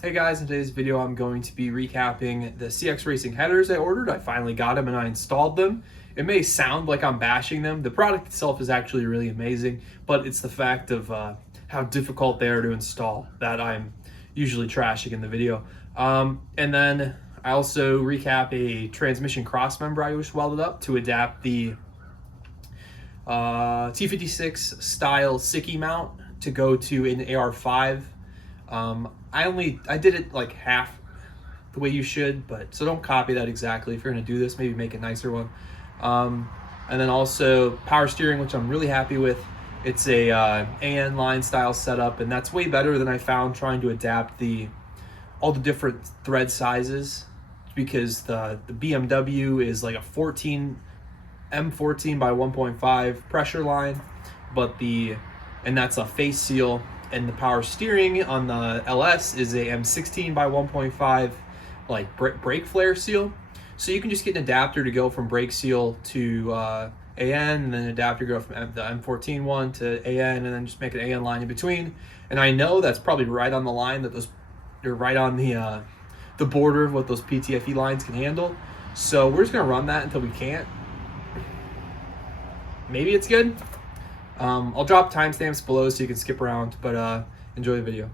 Hey guys, in today's video I'm going to be recapping the CX Racing headers I ordered. I finally got them and I installed them. It may sound like I'm bashing them. The product itself is actually really amazing, but it's the fact of how difficult they are to install that I'm usually trashing in the video. And then I also recap a transmission crossmember I just welded up to adapt the T56 style Sicky mount to go to an AR5. I did it like half the way you should, but so don't copy that exactly. If you're gonna do this, maybe make a nicer one. And then also power steering, which I'm really happy with. It's a AN line style setup, and that's way better than I found trying to adapt all the different thread sizes, because the BMW is like a M14 by 1.5 pressure line, and that's a face seal. And the power steering on the LS is a M16 by 1.5 like brake flare seal. So you can just get an adapter to go from brake seal to AN, and then an adapter to go from the M14 one to AN, and then just make an AN line in between. And I know that's probably right on the line you're right on the border of what those PTFE lines can handle. So we're just gonna run that until we can't. Maybe it's good. I'll drop timestamps below so you can skip around, but enjoy the video.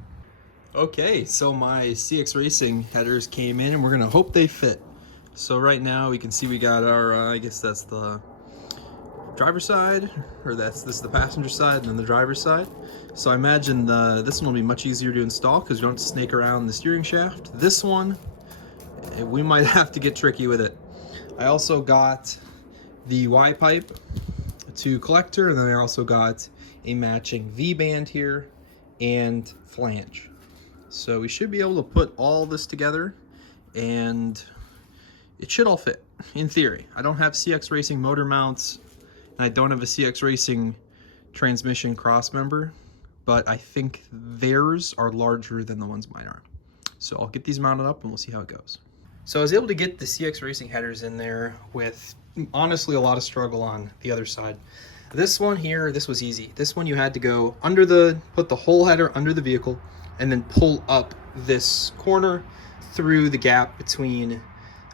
Okay, so my CX Racing headers came in and we're gonna hope they fit. So right now we can see we got our, I guess that's the driver's side, or this is the passenger side and then the driver's side. So I imagine this one will be much easier to install because you don't have to snake around the steering shaft. This one, we might have to get tricky with it. I also got the Y-pipe to collector, and then I also got a matching V-band here and flange. So we should be able to put all this together and it should all fit in theory. I don't have CX Racing motor mounts and I don't have a CX Racing transmission crossmember, but I think theirs are larger than the ones mine are. So I'll get these mounted up and we'll see how it goes. So I was able to get the CX Racing headers in there with honestly a lot of struggle on the other side. This one here, this was easy. This one you had to go put the whole header under the vehicle and then pull up this corner through the gap between,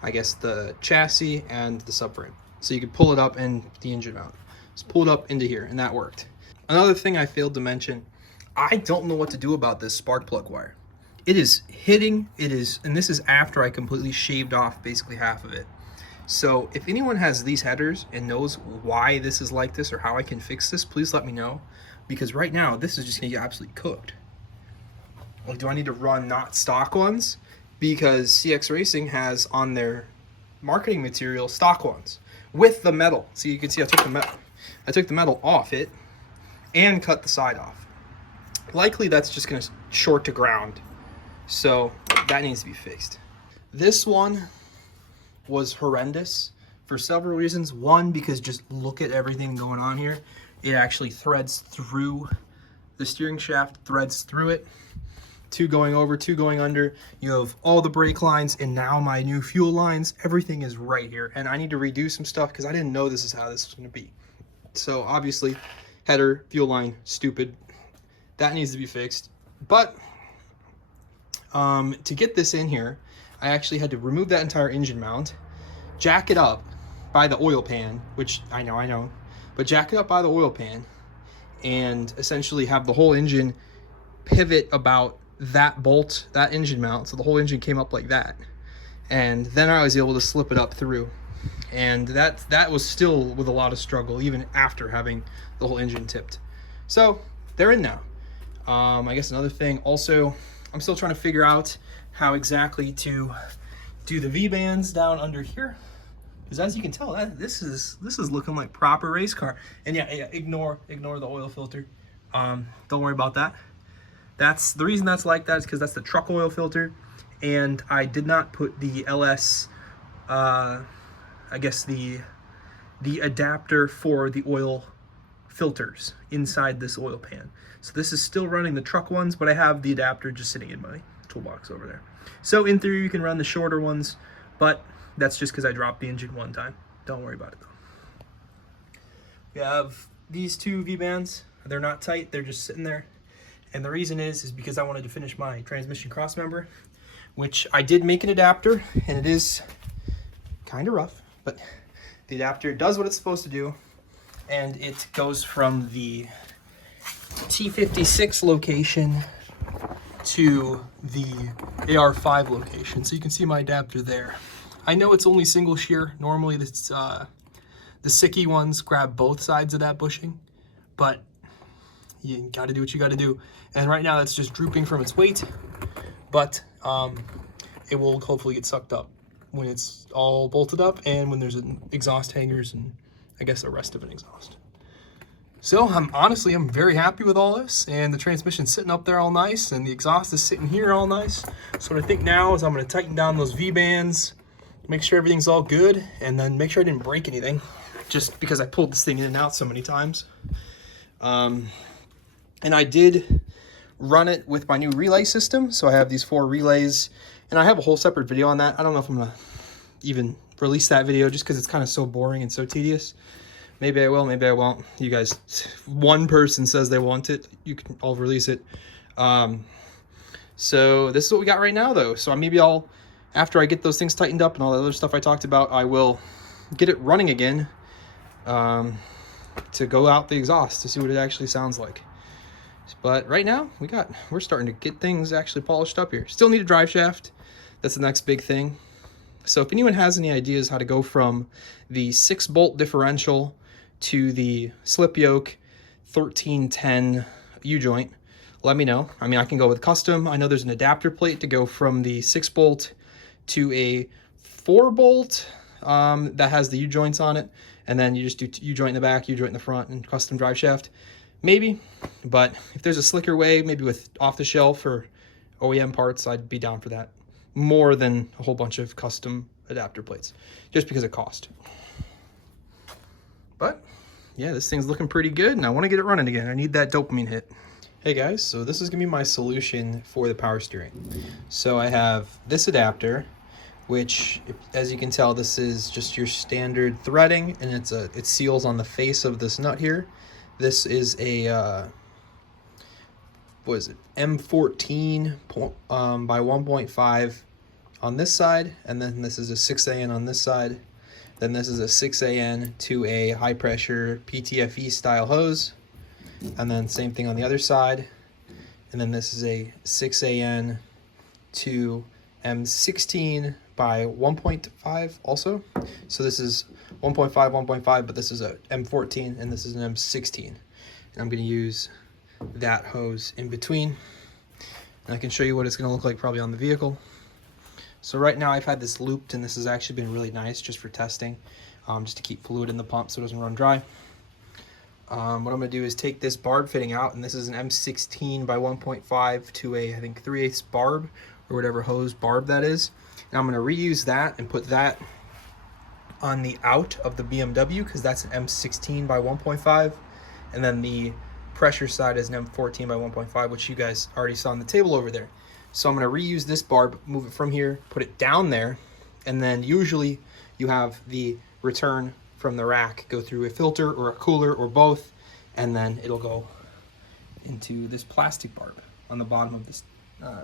I guess, the chassis and the subframe. So you could pull it up and the engine mount. Just pull it up into here, and that worked. Another thing I failed to mention, I don't know what to do about this spark plug wire. And this is after I completely shaved off basically half of it. So if anyone has these headers and knows why this is like this or how I can fix this, please let me know, because right now this is just gonna get absolutely cooked. Like, do I need to run not stock ones? Because CX Racing has on their marketing material stock ones with the metal. So you can see I took the metal off it and cut the side off. Likely that's just gonna short to ground. So that needs to be fixed. This one was horrendous for several reasons. One, because just look at everything going on here. It actually threads through the steering shaft, threads through it. Two going over, two going under. You have all the brake lines and now my new fuel lines. Everything is right here. And I need to redo some stuff because I didn't know this is how this was going to be. So obviously, header, fuel line, stupid. That needs to be fixed. But to get this in here, I actually had to remove that entire engine mount, jack it up by the oil pan, which I know, but jack it up by the oil pan and essentially have the whole engine pivot about that bolt, that engine mount. So the whole engine came up like that. And then I was able to slip it up through. And that was still with a lot of struggle, even after having the whole engine tipped. So they're in now. I guess another thing also, I'm still trying to figure out how exactly to do the V-bands down under here, because as you can tell, this is looking like proper race car. And yeah, ignore the oil filter. Don't worry about that. That's the reason that's like that is because that's the truck oil filter, and I did not put the LS, I guess the adapter for the oil filters inside this oil pan. So this is still running the truck ones, but I have the adapter just sitting in my toolbox over there. So in theory, you can run the shorter ones, but that's just because I dropped the engine one time. Don't worry about it though. We have these two V-bands. They're not tight, they're just sitting there. And the reason is because I wanted to finish my transmission crossmember, which I did make an adapter, and it is kind of rough, but the adapter does what it's supposed to do, and it goes from the T56 location to the AR5 location. So you can see my adapter there. I know it's only single shear. Normally the Sicky ones grab both sides of that bushing, but you gotta do what you gotta do. And right now that's just drooping from its weight, but it will hopefully get sucked up when it's all bolted up and when there's an exhaust hangers and I guess the rest of an exhaust. So I'm very happy with all this, and the transmission's sitting up there all nice, and the exhaust is sitting here all nice. So what I think now is I'm gonna tighten down those V-bands, make sure everything's all good, and then make sure I didn't break anything, just because I pulled this thing in and out so many times. And I did run it with my new relay system. So I have these 4 relays, and I have a whole separate video on that. I don't know if I'm gonna even release that video just because it's kind of so boring and so tedious. Maybe I will, maybe I won't. You guys, one person says they want it, I'll release it. So this is what we got right now though. So maybe after I get those things tightened up and all the other stuff I talked about, I will get it running again to go out the exhaust to see what it actually sounds like. But right now we're starting to get things actually polished up here. Still need a drive shaft. That's the next big thing. So if anyone has any ideas how to go from the 6-bolt differential to the slip yoke 1310 U-joint, let me know. I mean, I can go with custom. I know there's an adapter plate to go from the 6-bolt to a 4-bolt that has the U-joints on it, and then you just do U-joint in the back, U-joint in the front, and custom drive shaft. Maybe, but if there's a slicker way, maybe with off-the-shelf or OEM parts, I'd be down for that. More than a whole bunch of custom adapter plates, just because of cost. But yeah, this thing's looking pretty good, and I want to get it running again. I need that dopamine hit. Hey guys, so this is gonna be my solution for the power steering. So I have this adapter, which, as you can tell, this is just your standard threading, and it seals on the face of this nut here. This is a what is it, M14 by 1.5 on this side, and then this is a 6AN on this side. Then this is a 6AN to a high pressure PTFE style hose, and then same thing on the other side. And then this is a 6AN to M16 by 1.5 also. So this is 1.5, 1.5, but this is a M14 and this is an M16. And I'm gonna use that hose in between. And I can show you what it's gonna look like probably on the vehicle. So right now I've had this looped, and this has actually been really nice just for testing, just to keep fluid in the pump so it doesn't run dry. What I'm gonna do is take this barb fitting out, and this is an M16 by 1.5 to a, I think, 3/8 barb, or whatever hose barb that is. And I'm gonna reuse that and put that on the out of the BMW, because that's an M16 by 1.5, and then the pressure side is an M14 by 1.5, which you guys already saw on the table over there. So I'm going to reuse this barb, move it from here, put it down there, and then usually you have the return from the rack go through a filter or a cooler or both, and then it'll go into this plastic barb on the bottom of this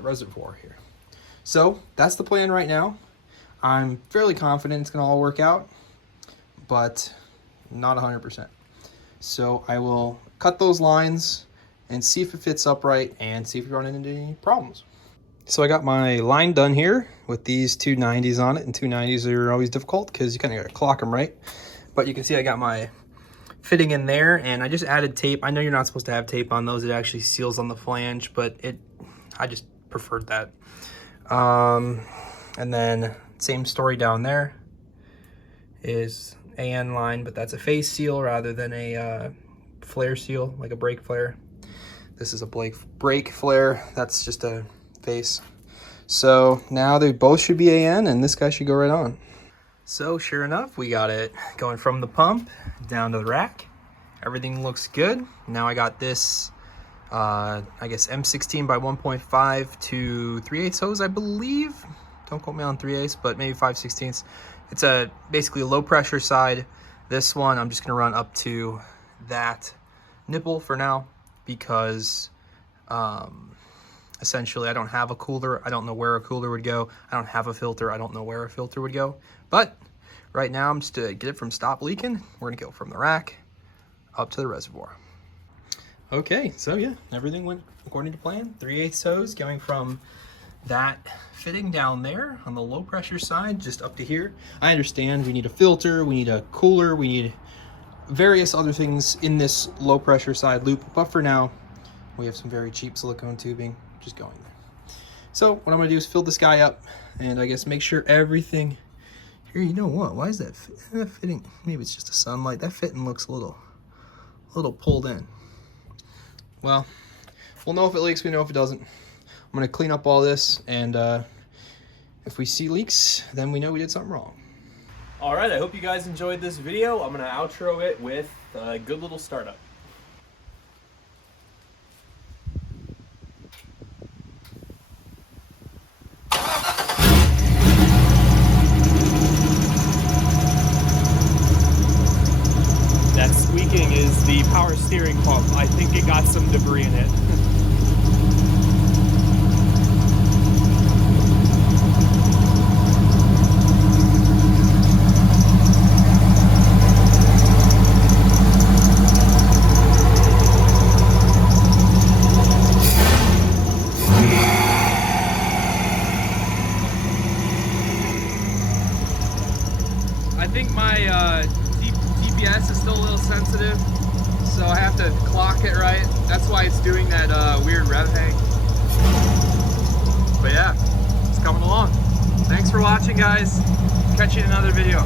reservoir here. So that's the plan right now. I'm fairly confident it's going to all work out, but not 100%. So I will cut those lines and see if it fits upright and see if we run into any problems. So I got my line done here with these 290s on it, and 290s are always difficult because you kind of got to clock them right. But you can see I got my fitting in there, and I just added tape. I know you're not supposed to have tape on those. It actually seals on the flange, but I just preferred that. And then same story down there is AN line, but that's a face seal rather than a flare seal, like a brake flare. This is a brake flare. That's just a face. So now they both should be AN, and this guy should go right on. So sure enough, we got it going from the pump down to the rack. Everything looks good. Now I got this I guess M16 by 1.5 to 3/8 hose, I believe. Don't quote me on 3/8, but maybe 5/16. It's basically a low pressure side. This one I'm just gonna run up to that nipple for now, because Essentially, I don't have a cooler. I don't know where a cooler would go. I don't have a filter. I don't know where a filter would go. But right now, I'm just to get it from stop leaking. We're gonna go from the rack up to the reservoir. Okay, so yeah, everything went according to plan. 3/8 hose going from that fitting down there on the low pressure side just up to here. I understand we need a filter, we need a cooler, we need various other things in this low pressure side loop, but for now we have some very cheap silicone tubing just going there. So what I'm gonna do is fill this guy up and I guess make sure everything here. You know what, why is that fitting? Maybe it's just the sunlight. That fitting looks a little pulled in. Well, we'll know if it leaks, we know if it doesn't. I'm gonna clean up all this, and if we see leaks, then we know we did something wrong. All right, I hope you guys enjoyed this video. I'm gonna outro it with a good little startup. That squeaking is the power steering pump. I think it got some debris in it. I think my TPS is still a little sensitive, so I have to clock it right. That's why it's doing that weird rev hang. But yeah, it's coming along. Thanks for watching, guys. Catch you in another video.